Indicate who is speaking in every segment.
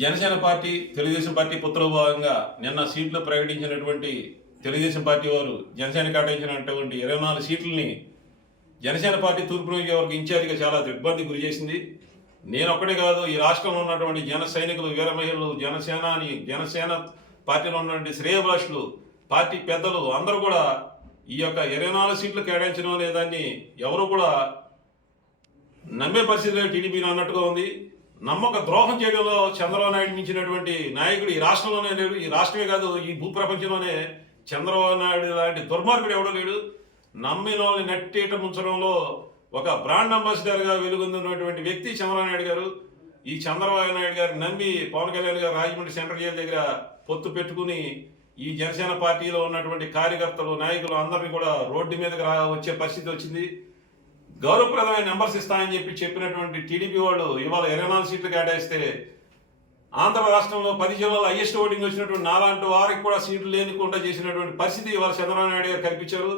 Speaker 1: Janasena party Telugu Desam party పుత్రలో భాగంగా నిన్న సీట్లు ప్రకటించినటువంటి తెలుగుదేశం పార్టీ వారు జనసేన కేటాయించినటువంటి ఇరవై నాలుగు సీట్లని జనసేన పార్టీ తూర్పు నియోజకవర్గ ఇన్ఛార్జిగా చాలా దిగ్బంది గురి చేసింది. నేను ఒక్కడే కాదు ఈ రాష్ట్రంలో ఉన్నటువంటి జన సైనికులు వీర మహిళలు జనసేన అని జనసేన పార్టీలో ఉన్నటువంటి శ్రేయభాషులు పార్టీ పెద్దలు అందరూ కూడా ఈ యొక్క ఇరవై నాలుగు సీట్లు కేటాయించడం అనేదాన్ని ఎవరు కూడా నమ్మే పరిస్థితిలో టీడీపీ అన్నట్టుగా ఉంది. నమ్మక ద్రోహం చేయడంలో చంద్రబాబు నాయుడు మించినటువంటి నాయకుడు ఈ రాష్ట్రంలోనే లేడు. ఈ రాష్ట్రమే కాదు ఈ భూప్రపంచంలోనే చంద్రబాబు నాయుడు లాంటి దుర్మార్గుడు ఎవడో లేడు. నమ్మిన వాళ్ళని నెట్టేట ముంచడంలో ఒక బ్రాండ్ అంబాసిడర్గా వెలుగొందినటువంటి వ్యక్తి చంద్రబాబు నాయుడు గారు. ఈ చంద్రబాబు నాయుడు గారు నమ్మి పవన్ కళ్యాణ్ గారు రాజమండ్రి సెంట్రల్ జైలు దగ్గర పొత్తు పెట్టుకుని ఈ జనసేన పార్టీలో ఉన్నటువంటి కార్యకర్తలు నాయకులు అందరినీ కూడా రోడ్డు మీదకి రా వచ్చే పరిస్థితి వచ్చింది. గౌరవప్రదమైన నెంబర్స్ ఇస్తానని చెప్పి చెప్పినటువంటి టీడీపీ వాళ్ళు ఇవాళ ఇరవై నాలుగు సీట్లు కేటాయిస్తే ఆంధ్ర రాష్ట్రంలో పది జిల్లాలో హైయెస్ట్ ఓటింగ్ వచ్చినటువంటి నాలాంటి వారికి కూడా సీట్లు లేనికుండా చేసినటువంటి పరిస్థితి ఇవాళ చంద్రబాబు నాయుడు గారు కల్పించారు.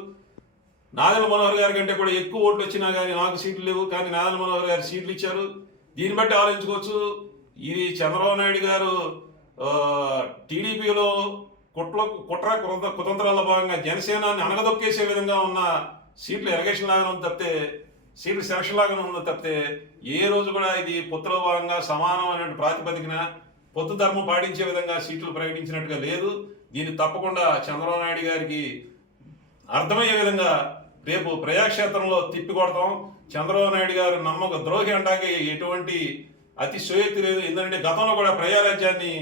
Speaker 1: నాదల మనోహర్ గారి కంటే కూడా ఎక్కువ ఓట్లు వచ్చినా కానీ నాకు సీట్లు లేవు కానీ నాదల మనోహర్ గారు సీట్లు ఇచ్చారు. దీన్ని బట్టి ఆలోచించుకోవచ్చు. ఇది చంద్రబాబు నాయుడు గారు టీడీపీలో కుట్ర కుట్ర కుతంత్రాల భాగంగా జనసేనాన్ని అణగదొక్కేసే విధంగా ఉన్న సీట్లు ఎరగేషన్ లాగా తప్పితే సీట్లు సెలక్షన్ లాగానే ఉంది తప్పితే ఏ రోజు కూడా ఇది పొత్తుల భాగంగా సమానమైన ప్రాతిపదికన పొత్తు ధర్మం పాటించే విధంగా సీట్లు ప్రకటించినట్టుగా లేదు. దీన్ని తప్పకుండా చంద్రబాబు నాయుడు గారికి అర్థమయ్యే విధంగా రేపు ప్రజాక్షేత్రంలో తిప్పి కొడతాం చంద్రబాబు నాయుడు గారు నమ్మక ద్రోహి అంటాకే ఎటువంటి అతి సోయక్తి లేదు. ఎందుకంటే గతంలో కూడా ప్రజారాజ్యాన్ని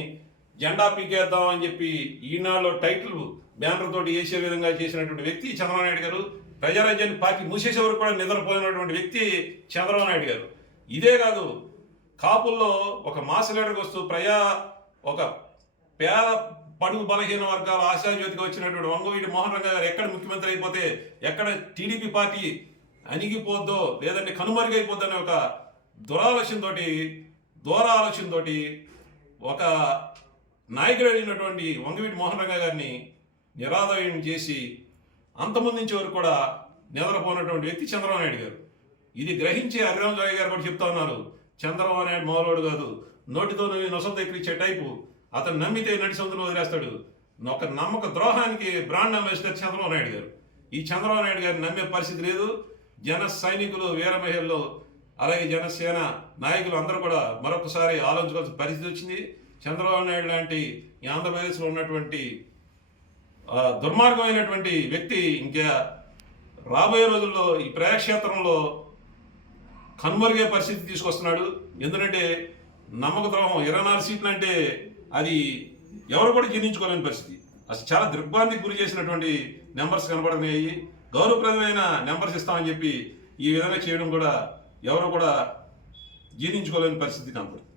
Speaker 1: జెండా పీకేద్దాం అని చెప్పి ఈనాడులో టైటిల్ బ్యానర్ తోటి వేసే విధంగా చేసినటువంటి వ్యక్తి చంద్రబాబు నాయుడు గారు ప్రజారాజ్యాన్ని పార్టీ మూసేసే వరకు కూడా నిద్రపోయినటువంటి వ్యక్తి చంద్రబాబు నాయుడు గారు. ఇదే కాదు కాపుల్లో ఒక మాస్ లీడర్కి వస్తూ ప్రజా ఒక పేద పడుగు బలహీన వర్గాల ఆశాజ్యోతిగా వచ్చినటువంటి వంగవీటి మోహన్ రంగ గారు ఎక్కడ ముఖ్యమంత్రి అయిపోతే ఎక్కడ టీడీపీ పార్టీ అణిగిపోద్దో లేదంటే కనుమరుగైపోద్దో అనే ఒక దురాలోచనతోటి దూర ఆలోచనతోటి ఒక నాయకుడు అయినటువంటి వంగవీటి మోహన్ రంగ గారిని నిరాదయం చేసి అంతమందించే వరకు కూడా నిద్రపోయినటువంటి వ్యక్తి చంద్రబాబు నాయుడు గారు. ఇది గ్రహించి అగ్రహం జాయ్ గారు కూడా చెప్తా ఉన్నారు చంద్రబాబు నాయుడు మాలోడు కాదు నోటితో నువ్వు నొసలు ఎక్కిచ్చే టైపు. అతను నమ్మితే నడి సొంతలు వదిలేస్తాడు. ఒక నమ్మక ద్రోహానికి బ్రాండ్ అంబాసిడర్ చంద్రబాబు నాయుడు గారు. ఈ చంద్రబాబు నాయుడు గారిని నమ్మే పరిస్థితి లేదు. జన సైనికులు వీరమహిళలు అలాగే జనసేన నాయకులు అందరూ కూడా మరొకసారి ఆలోచించుకోవాల్సిన పరిస్థితి వచ్చింది. చంద్రబాబు నాయుడు లాంటి ఆంధ్రప్రదేశ్లో ఉన్నటువంటి దుర్మార్గమైనటువంటి వ్యక్తి ఇంకా రాబోయే రోజుల్లో ఈ ప్రజాక్షేత్రంలో కనుమరుగే పరిస్థితి తీసుకొస్తున్నాడు. ఎందుకంటే నమ్మక ద్రోహం ఇరవై నాలుగు సీట్లు అంటే అది ఎవరు కూడా జీర్ణించుకోలేని పరిస్థితి. అసలు చాలా దిగ్భ్రాంతికి గురి చేసినటువంటి నెంబర్స్ కనబడుతున్నాయి గౌరవప్రదమైన నెంబర్స్ ఇస్తామని చెప్పి ఈ విధంగా చేయడం కూడా ఎవరు కూడా జీర్ణించుకోలేని పరిస్థితి కనపడుతుంది